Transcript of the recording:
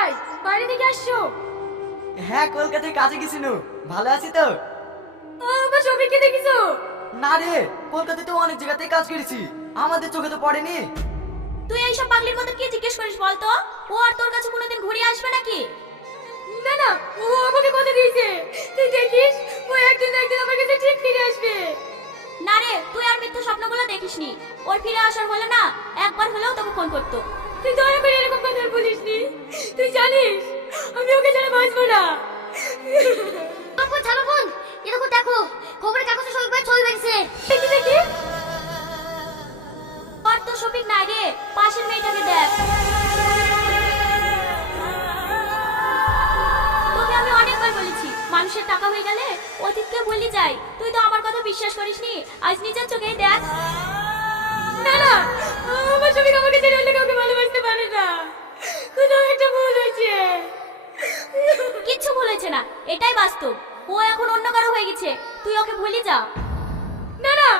ভাই বাইরে থেকে আসছো? হ্যাঁ কলকাতায় কাজে গেছিল। ভালো আছি তো? আমার সবাইকে দেখিছো? না রে কলকাতায় তো অনেক জায়গাতেই কাজ করেছি। আমাদের চোখে তো পড়েনি। তুই এইসব পাগলির মতো কি জিজ্ঞেস করিস বলতো? ও আর তোর কাছে কোনোদিন ঘুরে আসবে নাকি? না না ও আমাকে কথা দিয়েছে। তুই দেখিস ও একদিন একদিন আমার কাছে ঠিক ফিরে আসবে। না রে তুই আর মিথ্যা স্বপ্নগুলো দেখিসনি। ওর ফিরে আসার হলে না একবার হলেও তোকে ফোন করতো। তুই দয়া করে এরকম কথা বলিস নি। তুই জানিস আমি ওকে ছাড়া বাঁচবো না। বোন ছাড়ো বোন এরকম দেখো খবরের কাগজে সবাই ভাই ছবি বেরিয়েছে। দেখি দেখি। আর তো শফিক নাই রে পাশের মেয়েটাকে দেখ। তোকে আমি অনেকবার বলেছি মানুষের টাকা হয়ে গেলে অতীতকে ভুলি যাই। তুই তো আমার কথা বিশ্বাস করিসনি আজ নিজের চোখেই দেখ। না, এটাই বাস্তব। ও এখন অন্য কারও হয়ে গেছে। তুই ওকে ভুলে যা। না না